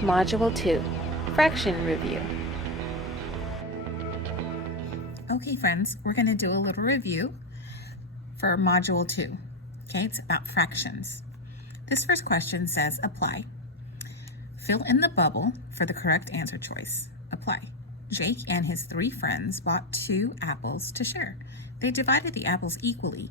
Module 2, Fraction Review. Okay, friends, we're going to do a little review for Module 2. Okay, it's about fractions. This first question says, apply. Fill in the bubble for the correct answer choice. Apply. Jake and his 3 friends bought 2 apples to share. They divided the apples equally.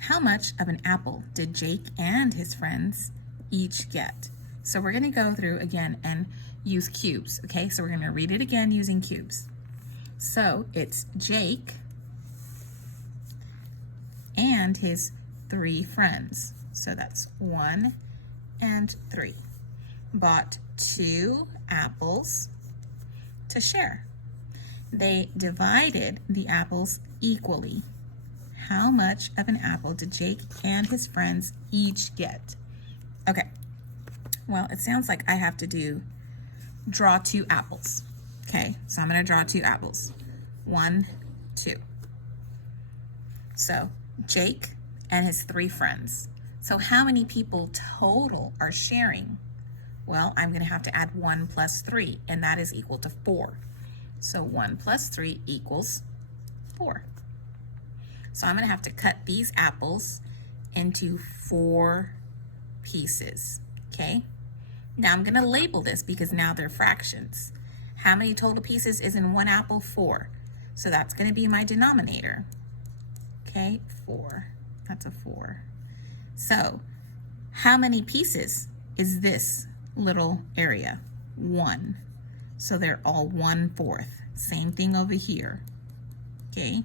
How much of an apple did Jake and his friends each get? So we're going to go through again and use cubes, okay? So we're going to read it again using cubes. So it's Jake and his 3 friends. So that's 1 and 3. Bought 2 apples to share. They divided the apples equally. How much of an apple did Jake and his friends each get? Okay, well, it sounds like I have to draw 2 apples. Okay, so I'm going to draw 2 apples. 1, 2. So Jake and his 3 friends. So how many people total are sharing? Well, I'm going to have to add 1 plus 3, and that is equal to 4. So 1 plus 3 equals 4. So I'm going to have to cut these apples into 4 pieces, okay? Now I'm going to label this because now they're fractions. How many total pieces is in 1 apple? 4. So that's going to be my denominator. Okay, 4. That's a 4. So how many pieces is this little area? 1. So they're all 1/4. Same thing over here. Okay.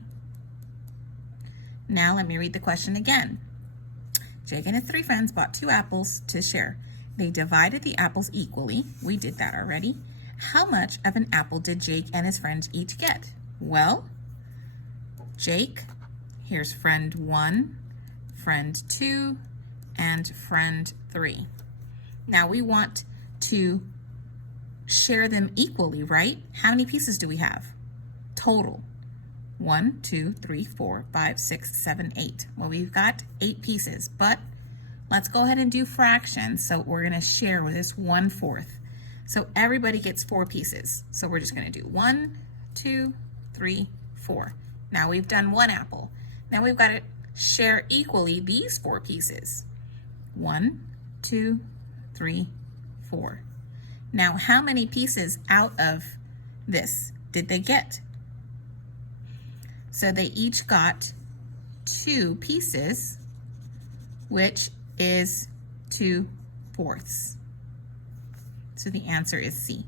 Now let me read the question again. Jake and his 3 friends bought 2 apples to share. They divided the apples equally. We did that already. How much of an apple did Jake and his friends each get? Well, Jake, here's friend 1, friend 2, and friend 3. Now we want to share them equally, right? How many pieces do we have? Total. 1, 2, 3, 4, 5, 6, 7, 8. Well, we've got 8 pieces, but let's go ahead and do fractions. So we're going to share with this 1/4. So everybody gets 4 pieces. So we're just going to do 1, 2, 3, 4. Now we've done 1 apple. Now we've got to share equally these 4 pieces. 1, 2, 3, 4. Now how many pieces out of this did they get? So they each got 2 pieces, which is 2/4. So the answer is C.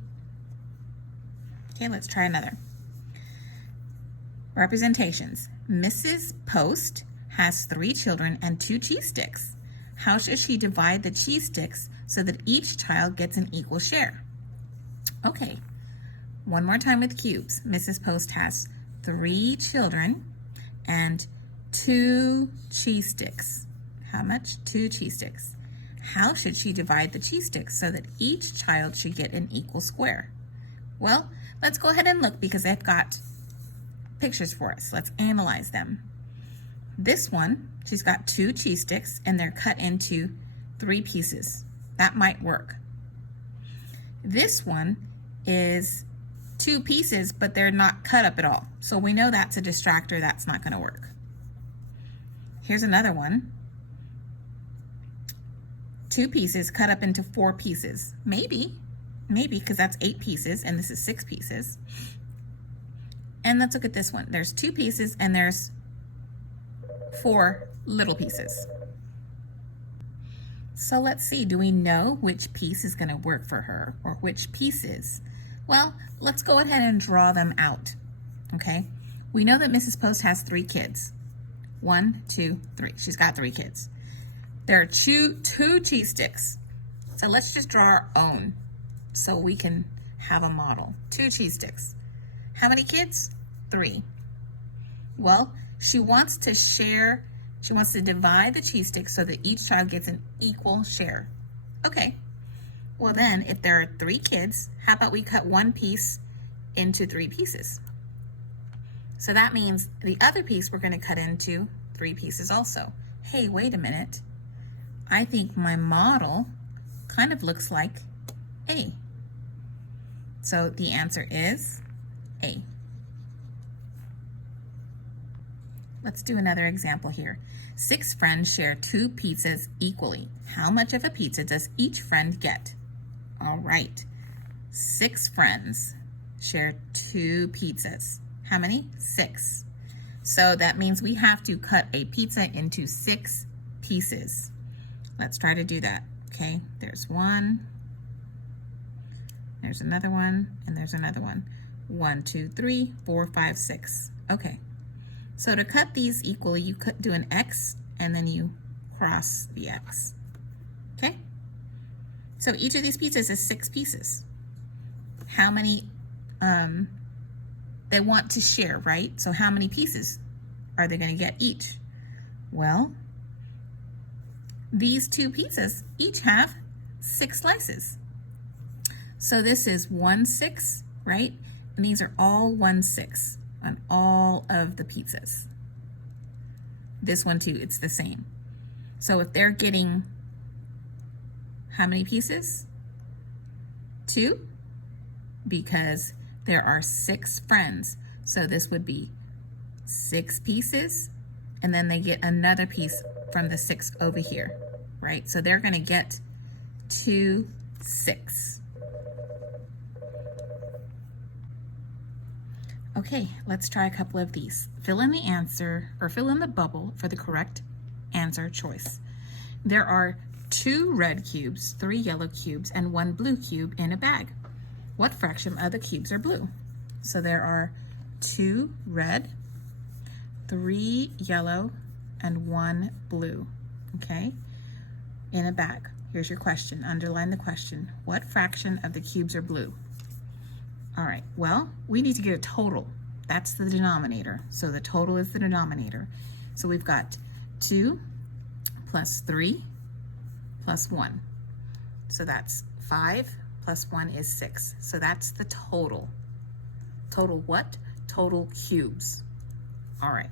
Okay, let's try another. Representations. Mrs. Post has 3 children and 2 cheese sticks. How should she divide the cheese sticks so that each child gets an equal share? Okay, one more time with cubes. Mrs. Post has 3 children and 2 cheese sticks. How much? 2 cheese sticks. How should she divide the cheese sticks so that each child should get an equal square? Well, let's go ahead and look because they've got pictures for us. Let's analyze them. This one, she's got 2 cheese sticks and they're cut into 3 pieces. That might work. This one is 2 pieces, but they're not cut up at all. So we know that's a distractor. That's not going to work. Here's another one. 2 pieces cut up into 4 pieces. Maybe, because that's 8 pieces and this is 6 pieces. And let's look at this one. There's 2 pieces and there's 4 little pieces. So let's see, do we know which piece is going to work for her or which pieces? Well, let's go ahead and draw them out, okay? We know that Mrs. Post has 3 kids. 1, 2, 3. She's got 3 kids. There are 2 cheese sticks. So let's just draw our own so we can have a model. 2 cheese sticks. How many kids? 3. Well, she wants to divide the cheese sticks so that each child gets an equal share. Okay. Well then, if there are 3 kids, how about we cut 1 piece into 3 pieces? So that means the other piece we're going to cut into 3 pieces also. Hey, wait a minute. I think my model kind of looks like A. So the answer is A. Let's do another example here. 6 friends share 2 pizzas equally. How much of a pizza does each friend get? All right, 6 friends share 2 pizzas. How many? 6. So that means we have to cut a pizza into 6 pieces. Let's try to do that. Okay, there's one, there's another one, and there's another one. 1, 2, 3, 4, 5, 6. Okay, so to cut these equally, you could do an X and then you cross the X. Okay, so each of these pizzas is 6 pieces. How many they want to share, right? So how many pieces are they going to get each? Well, these 2 pizzas each have 6 slices. So this is 1/6, right? And these are all 1/6 on all of the pizzas. This one too, it's the same. So if they're getting how many pieces? 2, because there are 6 friends. So this would be 6 pieces, and then they get another piece from the 6 over here, right? So they're going to get 2, 6. Okay, let's try a couple of these. Fill in the answer, or fill in the bubble for the correct answer choice. There are 2 red cubes, 3 yellow cubes, and 1 blue cube in a bag. What fraction of the cubes are blue? So there are 2 red, 3 yellow, and 1 blue, okay, in a bag. Here's your question. Underline the question. What fraction of the cubes are blue? All right, well, we need to get a total. That's the denominator. So the total is the denominator. So we've got 2 plus 3 plus 1. So that's 5 plus 1 is 6. So that's the total. Total what? Total cubes. All right.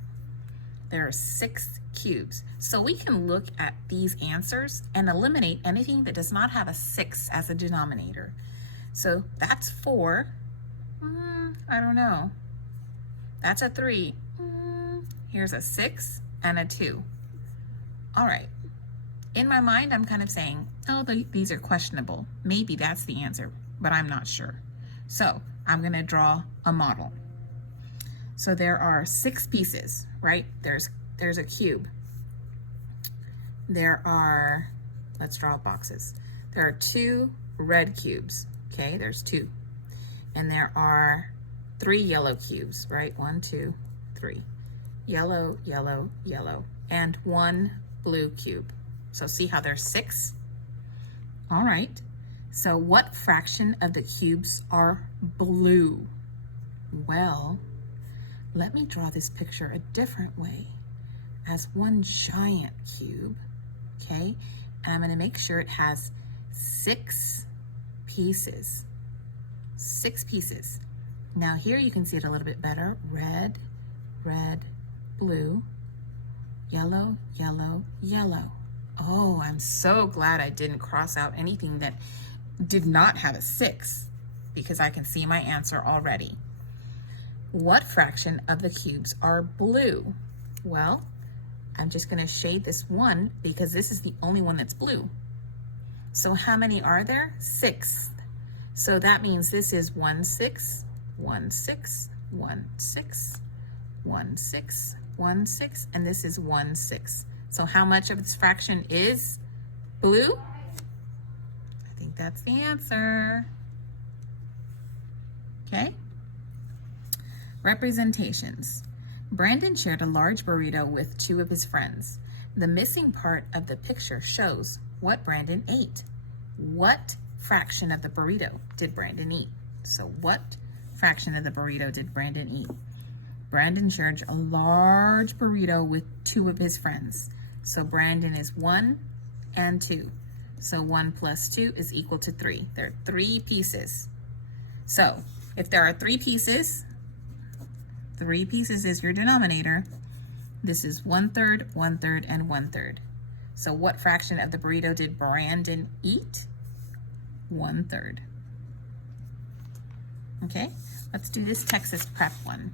There are 6 cubes. So we can look at these answers and eliminate anything that does not have a 6 as a denominator. So that's 4. I don't know. That's a 3. Here's a 6 and a 2. All right. In my mind, I'm kind of saying, oh, these are questionable. Maybe that's the answer, but I'm not sure. So I'm going to draw a model. So there are 6 pieces, right? There's a cube. There are, let's draw boxes. There are 2 red cubes. Okay, there's 2. And there are 3 yellow cubes, right? 1, 2, 3. Yellow, yellow, yellow. And 1 blue cube. So see how there's 6? All right. So what fraction of the cubes are blue? Well, let me draw this picture a different way. As one giant cube, okay? And I'm going to make sure it has 6 pieces. 6 pieces. Now here you can see it a little bit better. Red, red, blue, yellow, yellow, yellow. Oh, I'm so glad I didn't cross out anything that did not have a 6 because I can see my answer already. What fraction of the cubes are blue? Well, I'm just going to shade this 1 because this is the only one that's blue. So how many are there? 6. So that means this is 1/6, 1/6, 1/6, 1/6, 1/6, and this is 1/6. So how much of this fraction is blue? I think that's the answer. Okay. Representations. Brandon shared a large burrito with 2 of his friends. The missing part of the picture shows what Brandon ate. What fraction of the burrito did Brandon eat? So what fraction of the burrito did Brandon eat? Brandon shared a large burrito with 2 of his friends. So Brandon is 1 and 2. So 1 plus 2 is equal to 3. There are 3 pieces. So if there are 3 pieces, 3 pieces is your denominator. This is 1/3, 1/3, and 1/3. So what fraction of the burrito did Brandon eat? 1/3. Okay, let's do this Texas prep one.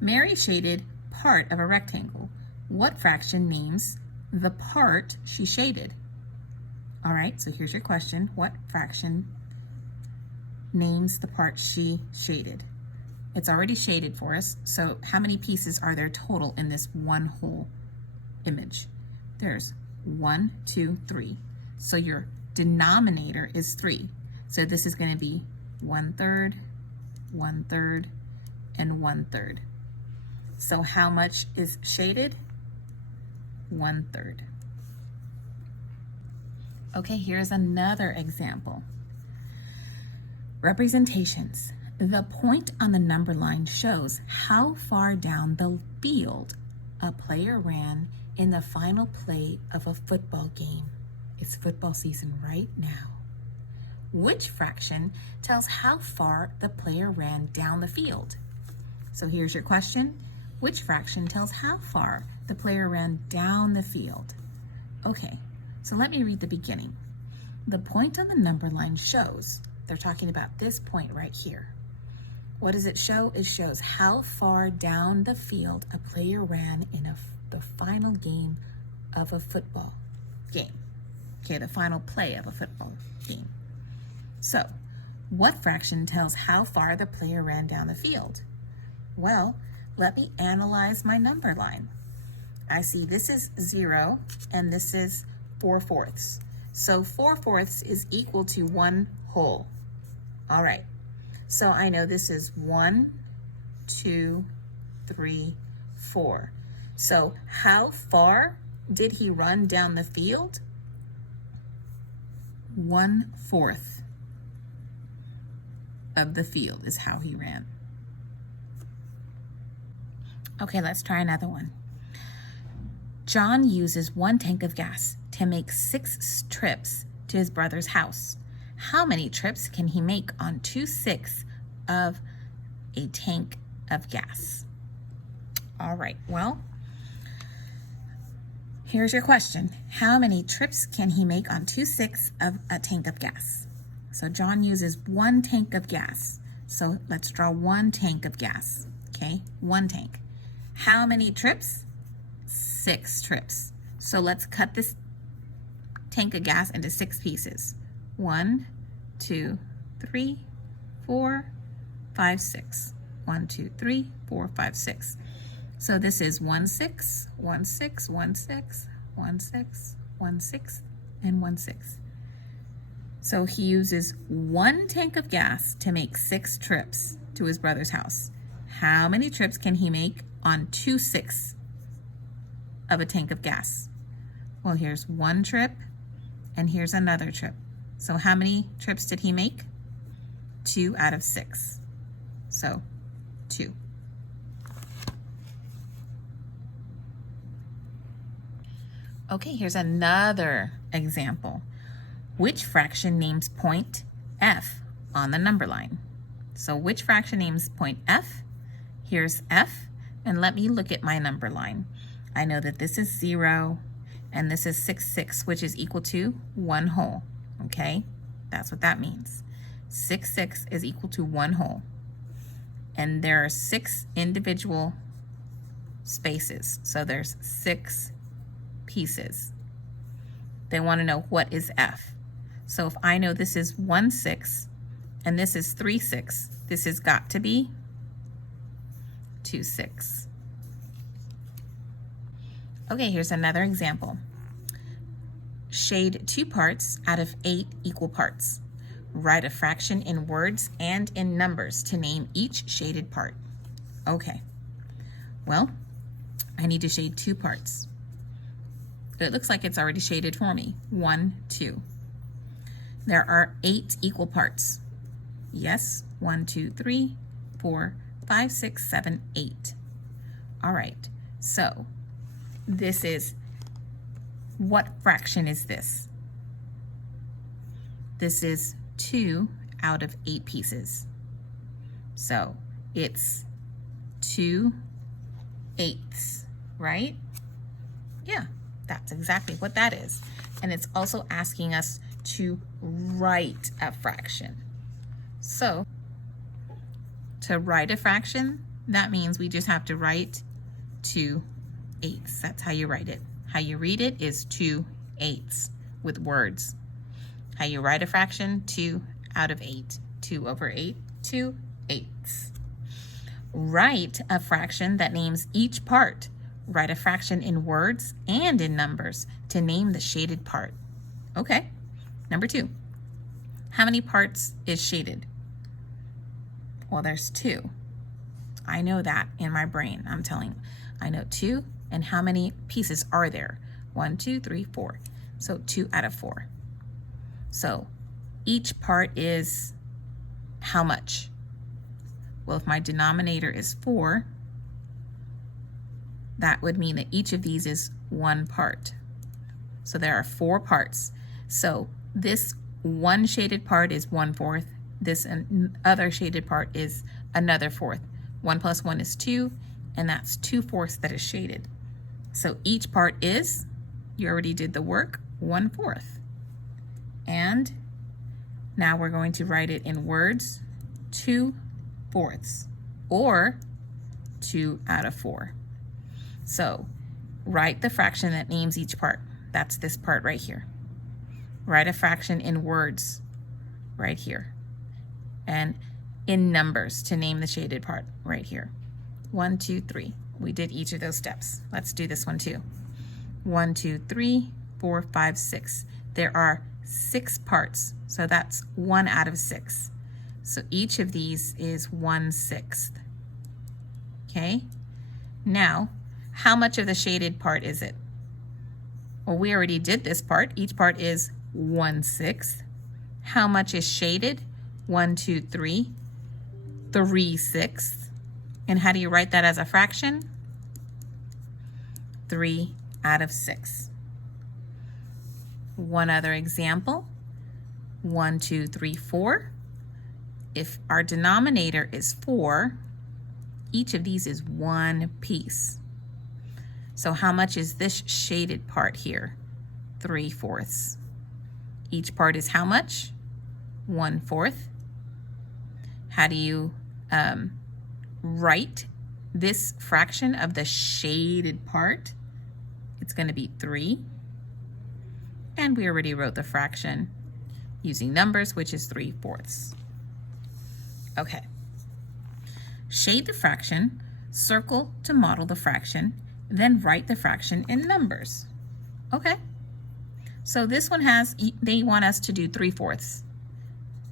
Mary shaded part of a rectangle. What fraction names the part she shaded? All right, so here's your question. What fraction names the part she shaded? It's already shaded for us, so how many pieces are there total in this one whole image? There's 1, 2, 3. So your denominator is 3. So this is going to be 1/3, 1/3, and 1/3. So how much is shaded? 1/3. Okay, here's another example. Representations. The point on the number line shows how far down the field a player ran in the final play of a football game. It's football season right now. Which fraction tells how far the player ran down the field? So here's your question. Which fraction tells how far the player ran down the field? Okay, so let me read the beginning. The point on the number line shows, they're talking about this point right here. What does it show? It shows how far down the field a player ran in the final game of a football game. Okay, the final play of a football game. So, what fraction tells how far the player ran down the field? Well, let me analyze my number line. I see this is 0 and this is 4/4. So 4/4 is equal to 1 whole. All right, so I know this is 1, 2, 3, 4. So how far did he run down the field? 1/4 of the field is how he ran. Okay, let's try another one. John uses 1 tank of gas to make 6 trips to his brother's house. How many trips can he make on 2/6 of a tank of gas? All right, well, here's your question. How many trips can he make on 2/6 of a tank of gas? So John uses 1 tank of gas. So let's draw 1 tank of gas, okay? 1 tank. How many trips? 6 trips. So let's cut this tank of gas into 6 pieces. 1, 2, 3, 4, 5, 6. 1, 2, 3, 4, 5, 6. So this is 1/6, 1/6, 1/6, 1/6, 1/6, and 1/6. So he uses 1 tank of gas to make 6 trips to his brother's house. How many trips can he make on 2/6 of a tank of gas? Well, here's 1 trip and here's another trip. So how many trips did he make? 2 out of 6. So 2. Okay, here's another example. Which fraction names point F on the number line? So which fraction names point F? Here's F, and let me look at my number line. I know that this is 0, and this is 6/6, which is equal to 1 whole, okay? That's what that means. 6/6 is equal to 1 whole. And there are 6 individual spaces, so there's 6 pieces. They want to know what is F. So if I know this is 1/6 and this is 3/6, this has got to be 2/6. Okay, here's another example. Shade 2 parts out of 8 equal parts. Write a fraction in words and in numbers to name each shaded part. Okay, well, I need to shade 2 parts. It looks like it's already shaded for me. 1, 2. There are 8 equal parts. Yes, 1, 2, 3, 4, 5, 6, 7, 8. All right, so this is, what fraction is this? This is 2 out of 8 pieces. So it's 2/8, right? Yeah, that's exactly what that is. And it's also asking us to write a fraction. So To write a fraction, that means we just have to write 2/8. That's how you write it. How you read it is 2/8 with words. How you write a fraction, 2 out of 8. 2 over 8, 2/8. Write a fraction that names each part. Write a fraction in words and in numbers to name the shaded part. Okay, number 2. How many parts is shaded? Well, there's 2. I know that in my brain. I know 2. And how many pieces are there? 1, 2, 3, 4. So 2 out of 4. So each part is how much? Well, if my denominator is 4, that would mean that each of these is 1 part. So there are 4 parts. So this one shaded part is 1/4. This other shaded part is another 1/4. 1 plus 1 is 2, and that's 2/4 that is shaded. So each part is, you already did the work, 1/4. And now we're going to write it in words, 2/4, or 2 out of 4. So write the fraction that names each part. That's this part right here. Write a fraction in words right here. And in numbers to name the shaded part right here. 1, 2, 3. We did each of those steps. Let's do this one too. 1, 2, 3, 4, 5, 6. There are 6 parts, so that's 1 out of 6. So each of these is 1/6. Okay? Now, how much of the shaded part is it? Well, we already did this part. Each part is 1/6. How much is shaded? 1, 2, 3. 3/6. And how do you write that as a fraction? 3 out of 6. One other example. 1, 2, 3, 4. If our denominator is 4, each of these is 1 piece. So how much is this shaded part here? 3/4. Each part is how much? 1/4. How do you write this fraction of the shaded part? It's going to be 3. And we already wrote the fraction using numbers, which is 3/4. Okay. Shade the fraction, circle to model the fraction, then write the fraction in numbers. Okay. So this one has, they want us to do 3/4.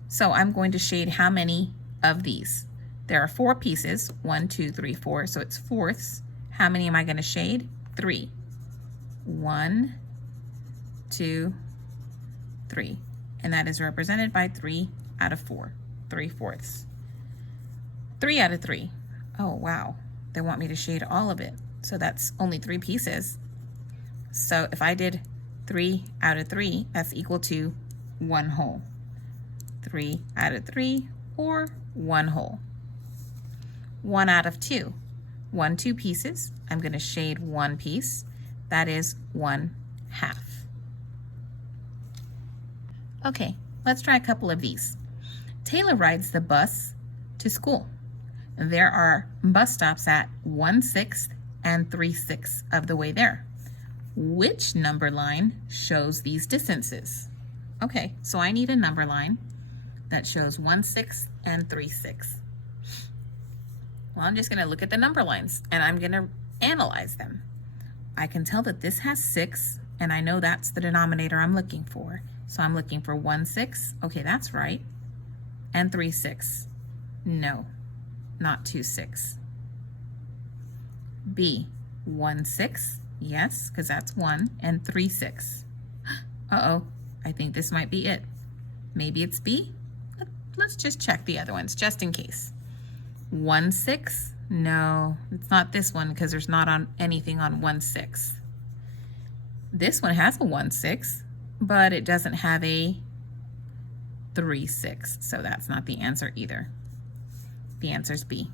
So I'm going to shade how many of these? There are 4 pieces, 1, 2, 3, 4, so it's 4ths. How many am I going to shade? 3. 1, 2, 3. And that is represented by 3 out of 4, 3/4. 3 out of 3. Oh, wow. They want me to shade all of it. So that's only 3 pieces. So if I did 3 out of 3, that's equal to 1 whole. 3 out of 3, or 1 whole. 1 out of 2. 1, 2 pieces. I'm going to shade 1 piece. That is 1/2. Okay, let's try a couple of these. Taylor rides the bus to school. There are bus stops at 1/6 and 3/6 of the way there. Which number line shows these distances? Okay, so I need a number line that shows 1/6 and 3/6. Well, I'm just going to look at the number lines and I'm going to analyze them. I can tell that this has 6, and I know that's the denominator I'm looking for. So I'm looking for 1/6. Okay, that's right. And 3/6. No, not 2/6. B, 1/6. Yes, because that's 1, and 3/6. Uh-oh, I think this might be it. Maybe it's B. Let's just check the other ones just in case. 1/6. No, it's not this one because there's not on anything on 1/6. This one has a 1/6, but it doesn't have a 3/6, so that's not the answer either. The answer is B.